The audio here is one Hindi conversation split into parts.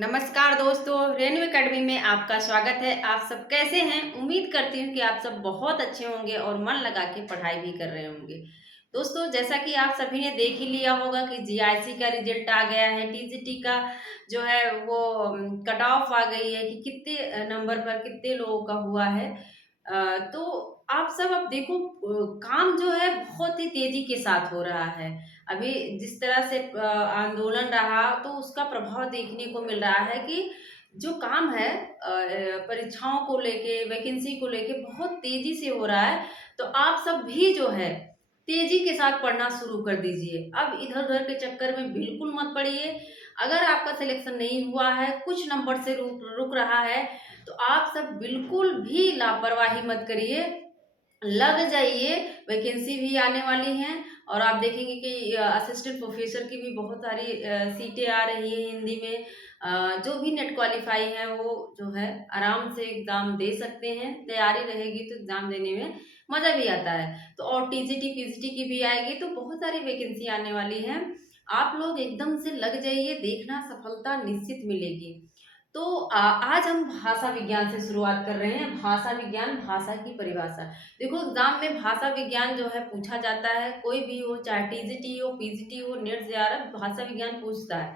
नमस्कार दोस्तों, रेनू एकेडमी में आपका स्वागत है। आप सब कैसे हैं? उम्मीद करती हूँ कि आप सब बहुत अच्छे होंगे और मन लगा के पढ़ाई भी कर रहे होंगे। दोस्तों, जैसा कि आप सभी ने देख ही लिया होगा कि जीआईसी का रिजल्ट आ गया है, टीजीटी का जो है वो कट ऑफ आ गई है कि कितने नंबर पर कितने लोगों का हुआ है। तो आप सब अब देखो, काम जो है बहुत ही तेजी के साथ हो रहा है। अभी जिस तरह से आंदोलन रहा तो उसका प्रभाव देखने को मिल रहा है कि जो काम है परीक्षाओं को लेके, वैकेंसी को लेके बहुत तेजी से हो रहा है। तो आप सब भी जो है तेजी के साथ पढ़ना शुरू कर दीजिए। अब इधर-उधर के चक्कर में बिल्कुल मत पड़िए। अगर आपका सिलेक्शन नहीं हुआ है, कुछ नंबर से रुक रुक रहा है, तो आप सब बिल्कुल भी लापरवाही मत करिए। लग जाइए, वैकेंसी भी आने वाली हैं और आप देखेंगे कि असिस्टेंट प्रोफेसर की भी बहुत सारी सीटें आ रही हैं हिंदी में। जो भी नेट क्वालिफाई हैं वो जो है आराम से एग्ज़ाम दे सकते हैं। तैयारी रहेगी तो एग्ज़ाम देने में मज़ा भी आता है। तो और टीजीटी, पीजीटी की भी आएगी तो बहुत सारी वैकेंसी आने वाली हैं। आप लोग एकदम से लग जाइए, देखना सफलता निश्चित मिलेगी। तो आज हम भाषा विज्ञान से शुरुआत कर रहे हैं। भाषा विज्ञान, भाषा की परिभाषा। देखो, एग्जाम में भाषा विज्ञान जो है पूछा जाता है, कोई भी हो, चाहे टीजीटी हो, पीजीटी हो, नेट जेआरएफ, भाषा विज्ञान पूछता है।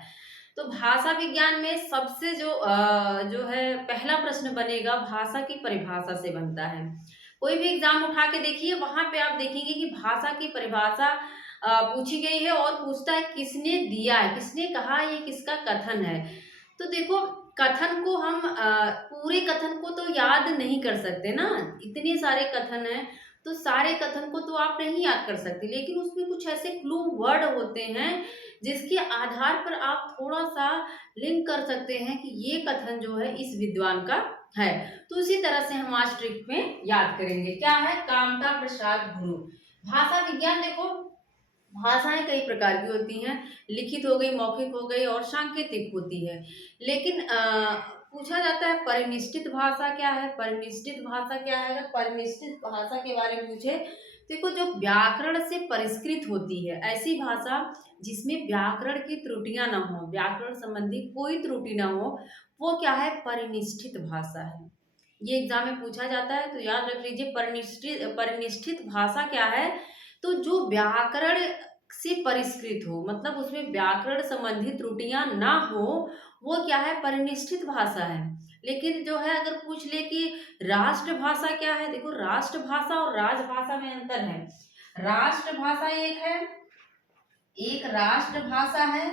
तो भाषा विज्ञान में सबसे जो है पहला प्रश्न बनेगा, भाषा की परिभाषा से बनता है। कोई भी एग्जाम उठा के देखिए, वहां पे आप देखेंगे कि भाषा की परिभाषा पूछी गई है और पूछता है किसने दिया है, किसने कहा, ये किसका कथन है। तो देखो, कथन को हम पूरे कथन को तो याद नहीं कर सकते ना, इतने सारे कथन हैं, तो सारे कथन को तो आप नहीं याद कर सकते, लेकिन उसमें कुछ ऐसे क्लू वर्ड होते हैं जिसके आधार पर आप थोड़ा-सा लिंक कर सकते हैं कि ये कथन जो है इस विद्वान का है। तो इसी तरह से हम आज ट्रिक में याद करेंगे। क्या है? कामता प्रसाद गुरु। भाषा विज्ञान देखो, भाषाएँ कई प्रकार की होती हैं, लिखित हो गई, मौखिक हो गई और सांकेतिक होती है। लेकिन पूछा जाता है परिनिष्ठित भाषा क्या है? परिनिष्ठित भाषा क्या है? अगर परिनिष्ठित भाषा के बारे में पूछे, देखो जो व्याकरण से परिष्कृत होती है, ऐसी भाषा जिसमें व्याकरण की त्रुटियाँ ना हो, व्याकरण संबंधी कोई त्रुटि ना हो, वो क्या है? परिनिष्ठित भाषा है। ये एग्ज़ाम में पूछा जाता है, तो याद रख लीजिए परिनिष्ठित भाषा क्या है? तो जो व्याकरण से परिष्कृत हो, मतलब उसमें व्याकरण संबंधी त्रुटियां ना हो, वो क्या है? परिनिष्ठित भाषा है। लेकिन जो है अगर पूछ ले कि राष्ट्रभाषा क्या है, देखो राष्ट्रभाषा और राजभाषा में अंतर है। राष्ट्रभाषा एक है, एक राष्ट्रभाषा है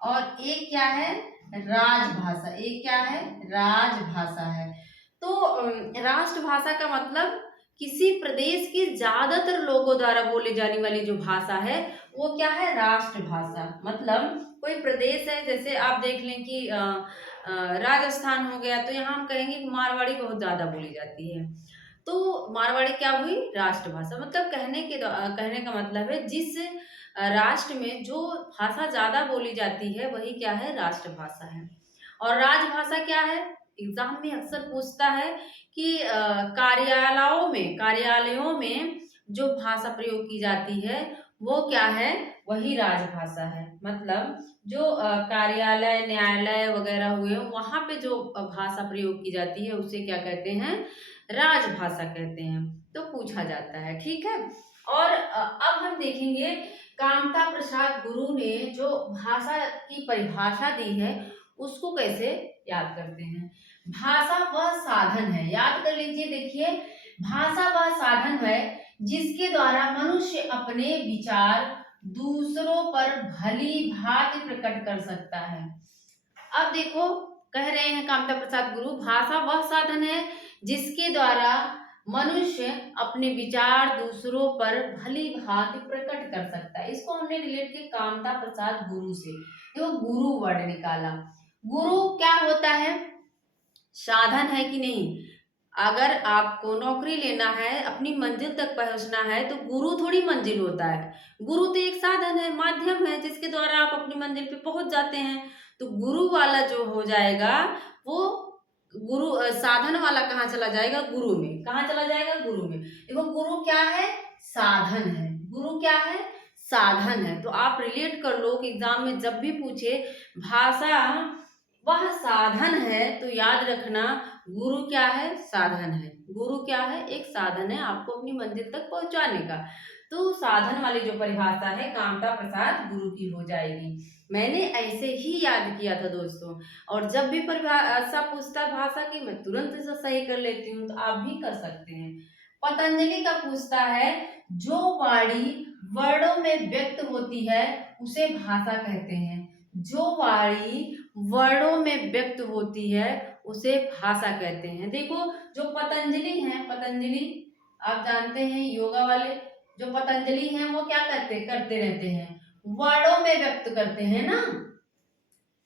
और एक क्या है? राजभाषा। एक क्या है? राजभाषा है। तो राष्ट्रभाषा का मतलब किसी प्रदेश के ज्यादातर लोगों द्वारा बोले जाने वाली जो भाषा है, वो क्या है? राष्ट्रभाषा। मतलब कोई प्रदेश है, जैसे आप देख लें कि राजस्थान हो गया, तो यहाँ हम कहेंगे कि मारवाड़ी बहुत ज्यादा बोली जाती है। तो मारवाड़ी क्या हुई? राष्ट्रभाषा। मतलब कहने का मतलब है जिस राष्ट्र में जो भाषा ज्यादा बोली जाती है वही क्या है? राष्ट्रभाषा है। और राजभाषा क्या है? एग्जाम में अक्सर पूछता है कि कार्यालयों में जो भाषा प्रयोग की जाती है वो क्या है? वही राजभाषा है। मतलब जो कार्यालय, न्यायालय वगैरह हुए, वहां पे जो भाषा प्रयोग की जाती है उसे क्या कहते हैं? राजभाषा कहते हैं। तो पूछा जाता है, ठीक है। और अब हम देखेंगे कामता प्रसाद गुरु ने जो भाषा की परिभाषा दी है उसको कैसे याद करते हैं। भाषा वह साधन है, याद कर लीजिए। देखिए, भाषा वह साधन है जिसके द्वारा मनुष्य अपने विचार दूसरों पर भली भांति प्रकट कर सकता है। अब देखो, कह रहे हैं कामता प्रसाद गुरु, भाषा वह साधन है जिसके द्वारा मनुष्य अपने विचार दूसरों पर भली भांति प्रकट कर सकता है। इसको हमने रिलेट किया कामता प्रसाद गुरु से। तो गुरु वर्ड निकाला। गुरु क्या होता है? साधन है कि नहीं? अगर आपको नौकरी लेना है, अपनी मंजिल तक पहुंचना है, तो गुरु थोड़ी मंजिल होता है। गुरु तो एक साधन है, माध्यम है जिसके द्वारा आप अपनी मंजिल पे पहुंच जाते हैं। तो गुरु वाला जो हो जाएगा वो गुरु साधन वाला कहाँ चला जाएगा? गुरु में। कहाँ चला जाएगा? गुरु में। देखो, गुरु क्या है? साधन है। गुरु क्या है? साधन है। तो आप रिलेट कर लो कि एग्जाम में जब भी पूछे भाषा वह साधन है तो याद रखना, गुरु क्या है? साधन है। गुरु क्या है? एक साधन है आपको अपनी मंजिल तक पहुंचाने का। तो साधन वाली जो परिभाषा है कामता प्रसाद गुरु की हो जाएगी। मैंने ऐसे ही याद किया था दोस्तों, और जब भी परिभाषा पूछता है भाषा की, मैं तुरंत इसे सही कर लेती हूँ, तो आप भी कर सकते हैं। पतंजलि का पूछता है, जो वाणी वर्णों में व्यक्त होती है उसे भाषा कहते हैं। जो वाणी वर्णों में व्यक्त होती है उसे भाषा कहते हैं। देखो, जो पतंजलि है, पतंजलि आप जानते हैं योगा वाले, जो पतंजलि हैं वो क्या करते रहते हैं? वर्णों में व्यक्त करते हैं ना।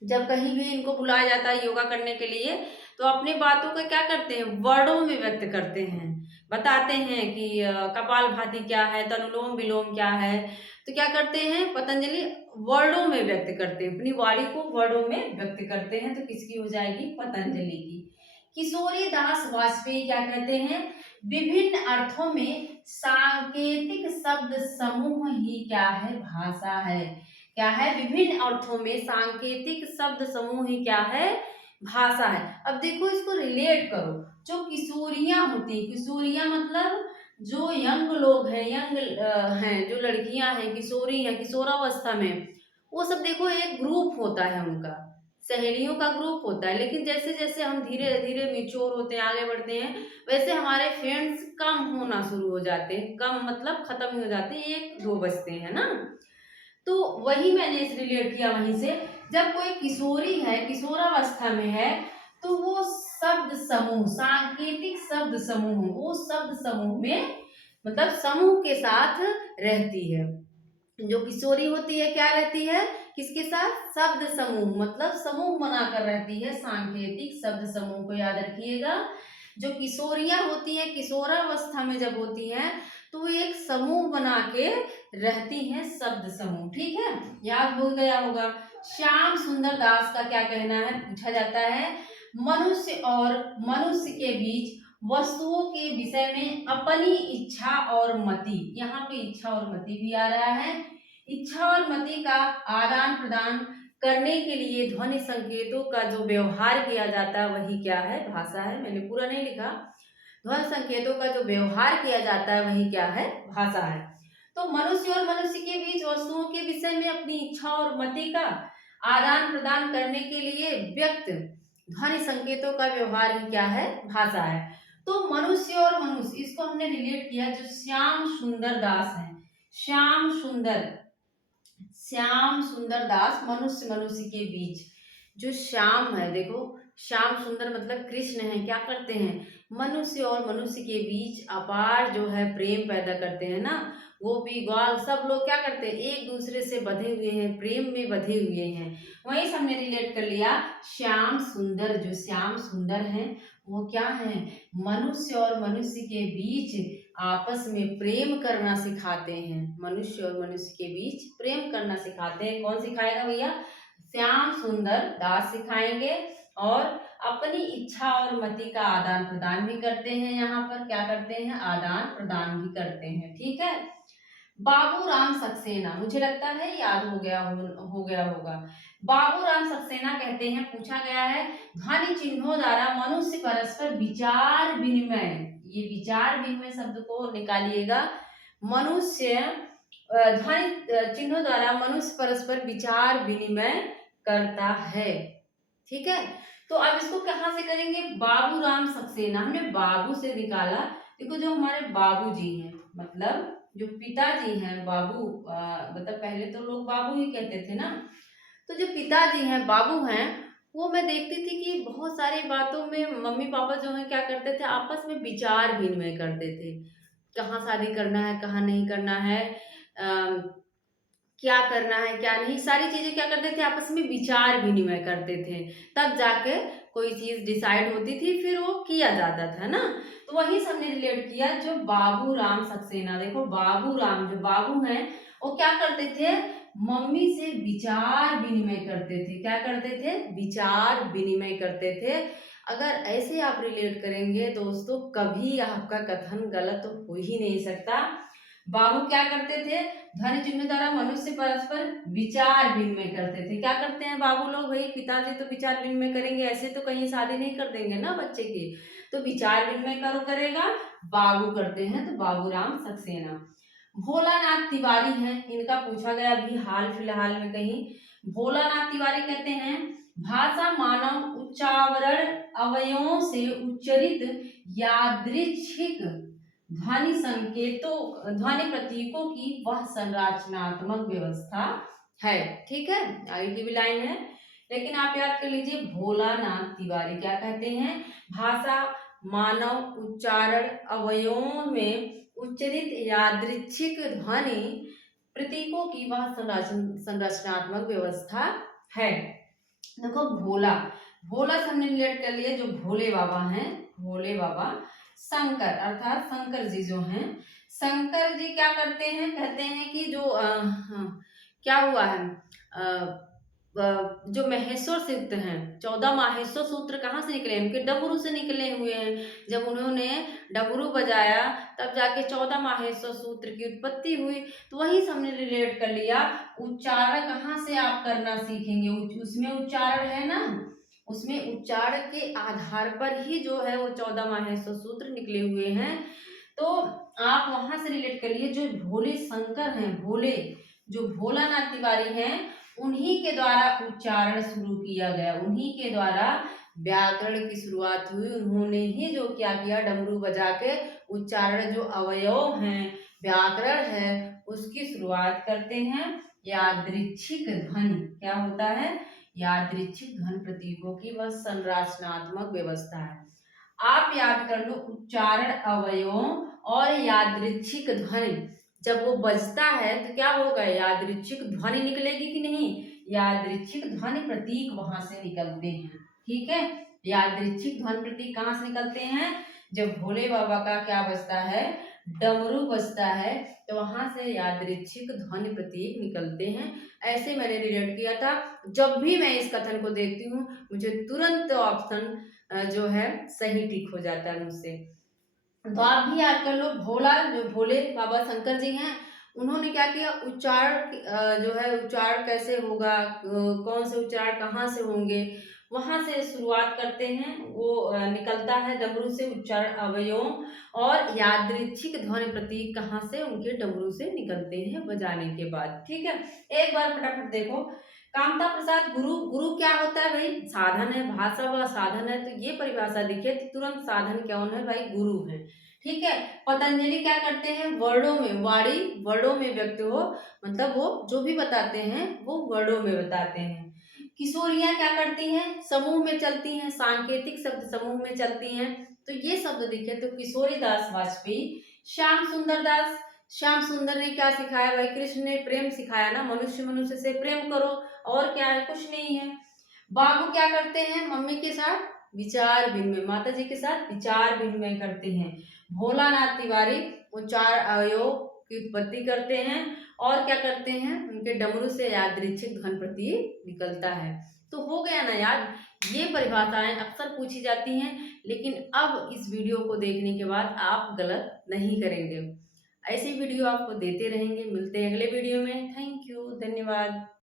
जब कहीं भी इनको बुलाया जाता है योगा करने के लिए, तो अपनी बातों को क्या करते हैं? वर्णों में व्यक्त करते हैं। बताते हैं कि कपालभाति क्या है, तनुलोम विलोम क्या है। तो क्या करते हैं पतंजलि? वर्णों में व्यक्त करते हैं, अपनी वाणी को वर्णों में व्यक्त करते हैं। तो किसकी हो जाएगी? पतंजलि की। किशोरी दास वाजपेयी क्या कहते हैं? विभिन्न अर्थों में सांकेतिक शब्द समूह ही क्या है? भाषा है। क्या है? विभिन्न अर्थों में सांकेतिक शब्द समूह ही क्या है? भाषा है। अब देखो, इसको रिलेट करो। जो किशोरियां होती, किशोरियां मतलब जो यंग लोग हैं, यंग हैं, जो लड़कियां हैं, किशोरी हैं, किशोरावस्था में, वो सब देखो एक ग्रुप होता है उनका, सहेलियों का ग्रुप होता है। लेकिन जैसे जैसे हम धीरे धीरे मेच्योर होते हैं, आगे बढ़ते हैं, वैसे हमारे फ्रेंड्स कम होना शुरू हो जाते हैं। कम मतलब खत्म ही हो जाते हैं, एक दो बचते हैं ना। तो वही मैंने इस रिलेट किया वहीं से। जब कोई किशोरी है, किशोरावस्था में है, तो वो शब्द समूह, सांकेतिक शब्द समूह, वो शब्द समूह में मतलब समूह के साथ रहती है। जो किशोरी होती है क्या रहती है? किसके साथ? शब्द समूह, मतलब समूह बनाकर रहती है। सांकेतिक शब्द समूह को याद रखिएगा। जो किशोरियां होती हैं, किशोरावस्था में जब होती हैं, तो वो एक समूह बना के रहती हैं, शब्द समूह। ठीक है, याद हो गया होगा। श्याम सुंदर दास का क्या कहना है? पूछा जाता है, मनुष्य और मनुष्य के बीच वस्तुओं के विषय में अपनी इच्छा और मति, यहाँ पे इच्छा और मति भी आ रहा है। इच्छा और मति का आदान प्रदान करने के लिए ध्वनि संकेतों का जो व्यवहार किया जाता है वही क्या है? भाषा है। मैंने पूरा नहीं लिखा। ध्वनि संकेतों का जो व्यवहार किया जाता है वही क्या है? भाषा है। तो मनुष्य और मनुष्य के बीच वस्तुओं के विषय में अपनी इच्छा और मति का आदान प्रदान करने के लिए व्यक्त ध्वनि संकेतों का व्यवहार ही क्या है? भाषा है। तो मनुष्य और मनुष्य, इसको हमने रिलेट किया। जो श्याम सुंदर दास है, श्याम सुंदर, श्याम सुंदर दास, मनुष्य मनुष्य के बीच जो श्याम है, देखो श्याम सुंदर मतलब कृष्ण है, क्या करते हैं? मनुष्य और मनुष्य के बीच अपार जो है प्रेम पैदा करते हैं ना। गोपी ग्वाल सब लोग क्या करते हैं? एक दूसरे से बंधे हुए हैं, प्रेम में बंधे हुए हैं। वहीं से हमने रिलेट कर लिया। श्याम सुंदर, जो श्याम सुंदर हैं वो क्या है? मनुष्य और मनुष्य के बीच आपस में प्रेम करना सिखाते हैं। मनुष्य और मनुष्य के बीच प्रेम करना सिखाते हैं। कौन सिखाएगा भैया? श्याम सुंदर दास सिखाएंगे। और अपनी इच्छा और मति का आदान प्रदान भी करते हैं। यहाँ पर क्या करते हैं? आदान प्रदान भी करते हैं। ठीक है। बाबूराम सक्सेना, मुझे लगता है याद हो गया होगा। बाबूराम सक्सेना कहते हैं, पूछा गया है, ध्वनि चिन्हों द्वारा मनुष्य परस्पर विचार विनिमय, ये विचार विनिमय शब्द को निकालिएगा। मनुष्य ध्वनि चिन्हों द्वारा मनुष्य परस्पर विचार विनिमय करता है। ठीक है। तो अब इसको कहाँ से करेंगे? बाबूराम सक्सेना, हमने बाबू से निकाला। देखो, जो हमारे बाबू जी हैं, मतलब जो पिताजी हैं, बाबू मतलब पहले तो लोग बाबू ही कहते थे ना। तो जो पिताजी हैं, बाबू हैं, वो मैं देखती थी कि बहुत सारी बातों में मम्मी पापा जो है क्या करते थे? आपस में विचार विनिमय करते थे। कहाँ शादी करना है, कहाँ नहीं करना है, क्या करना है क्या नहीं, सारी चीजें क्या करते थे? आपस में विचार विनिमय करते थे। तब जाके कोई चीज डिसाइड होती थी, फिर वो किया जाता था ना। तो वही से हमने रिलेट किया। जो बाबूराम सक्सेना, देखो बाबूराम जो बाबू हैं वो क्या करते थे? मम्मी से विचार विनिमय करते थे। क्या करते थे? विचार विनिमय करते थे। अगर ऐसे आप रिलेट करेंगे दोस्तों, कभी आपका कथन गलत हो ही नहीं सकता। बाबू क्या करते थे? ध्वनि चिन्ह द्वारा मनुष्य परस्पर विचार विनिमय करते थे। क्या करते हैं बाबू लोग? भाई पिताजी तो विचार विनिमय करेंगे, ऐसे तो कहीं शादी नहीं कर देंगे ना बच्चे की। तो विचार विनिमय करो करेगा बाबू करते हैं, तो बाबूराम सक्सेना। भोलानाथ तिवारी हैं, इनका पूछा गया अभी हाल फिलहाल में कहीं। भोलानाथ तिवारी कहते हैं भाषा मानव उच्चावरण अवयवों से उच्चरित यादृच्छिक ध्वनि संकेतों ध्वनि प्रतीकों की वह संरचनात्मक व्यवस्था है। ठीक है, आगे की भी लाइन है, लेकिन आप याद कर लीजिए भोलानाथ तिवारी क्या कहते हैं? भाषा मानव उच्चारण अवयवों में उच्चरित यादृच्छिक ध्वनि प्रतीकों की वह संरचनात्मक व्यवस्था है। देखो भोला, भोला से हमने रिलेट कर लिया, जो भोले बाबा हैं, भोले बाबा। शंकर अर्थात शंकर जी जो हैं, शंकर जी क्या करते हैं? कहते हैं कि जो क्या हुआ है, जो महेश्वर से युक्त हैं, 14 माहेश्वर सूत्र कहाँ से निकले? उनके डमरू से निकले हुए हैं। जब उन्होंने डमरू बजाया तब जाके 14 माहेश्वर सूत्र की उत्पत्ति हुई। तो वही से हमने रिलेट कर लिया। उच्चारण कहाँ से आप करना सीखेंगे? उसमें उच्चारण है ना, उसमें उच्चारण के आधार पर ही जो है वो 14 माहेश्वर सूत्र निकले हुए हैं। तो आप वहां से रिलेट करिए, जो भोले शंकर हैं, भोले जो भोलानाथ तिवारी हैं, उन्हीं के द्वारा उच्चारण शुरू किया गया, उन्हीं के द्वारा व्याकरण की शुरुआत हुई। उन्होंने ही जो क्या किया, डमरू बजा के उच्चारण जो अवयव हैं, व्याकरण है, उसकी शुरुआत करते हैं। यादृच्छिक ध्वनि क्या होता है? यादृच्छिक ध्वनि प्रतीकों की वह संरचनात्मक व्यवस्था है। आप याद कर लो, उच्चारण अवयवों और यादृच्छिक ध्वनि जब वो बजता है तो क्या होगा? यादृच्छिक ध्वनि निकलेगी कि नहीं? यादृच्छिक ध्वनि प्रतीक वहां से निकलते हैं। ठीक है, यादृच्छिक ध्वनि प्रतीक कहाँ से निकलते हैं? जब भोले बाबा का क्या बजता है? डमरू बजता है, तो वहां से यादृच्छिक ध्वनि प्रतीक निकलते हैं। ऐसे मैंने रिलेट किया था। जब भी मैं इस कथन को देखती हूँ मुझे तुरंत ऑप्शन जो है सही टिक हो जाता है मुझसे। तो आप भी याद कर लो, भोला जो भोले बाबा शंकर जी हैं, उन्होंने क्या किया? उच्चारण जो है उच्चारण कैसे होगा, कौन से उच्चारण कहाँ से होंगे, वहां से शुरुआत करते हैं। वो निकलता है डमरू से उच्चारण अवयवों और यादृच्छिक ध्वनि प्रतीक कहाँ से? उनके डमरू से निकलते हैं बजाने के बाद। ठीक है, एक बार फटाफट देखो। कामता प्रसाद गुरु, गुरु क्या होता है भाई? साधन है, भाषा व साधन है। तो ये परिभाषा दिखे तो तुरंत साधन क्या है भाई? गुरु है। ठीक है, पतंजलि क्या करते हैं? वर्णों में, वाणी वर्णों में व्यक्त हो, मतलब वो जो भी बताते हैं वो वर्णों में बताते हैं। किशोरियां क्या करती हैं? समूह में चलती हैं, सांकेतिक शब्द समूह में चलती हैं। तो ये शब्द दिखे तो किशोरी दास वाजपेयी। श्याम सुंदर दास, श्याम सुंदर ने क्या सिखाया भाई? कृष्ण ने प्रेम सिखाया ना, मनुष्य मनुष्य से प्रेम करो, और क्या है? कुछ नहीं है। बाबू क्या करते हैं? मम्मी के साथ विचार विनिमय, माता जी के साथ विचार विनिमय करते हैं। भोलानाथ तिवारी उच्चार अवयव की उत्पत्ति करते हैं, और क्या करते हैं? उनके डमरू से यादृच्छिक ध्वनि प्रतीक निकलता है। तो हो गया ना याद? ये परिभाषाएं अक्सर पूछी जाती हैं, लेकिन अब इस वीडियो को देखने के बाद आप गलत नहीं करेंगे। ऐसे वीडियो आपको देते रहेंगे। मिलते हैं अगले वीडियो में। थैंक यू, धन्यवाद।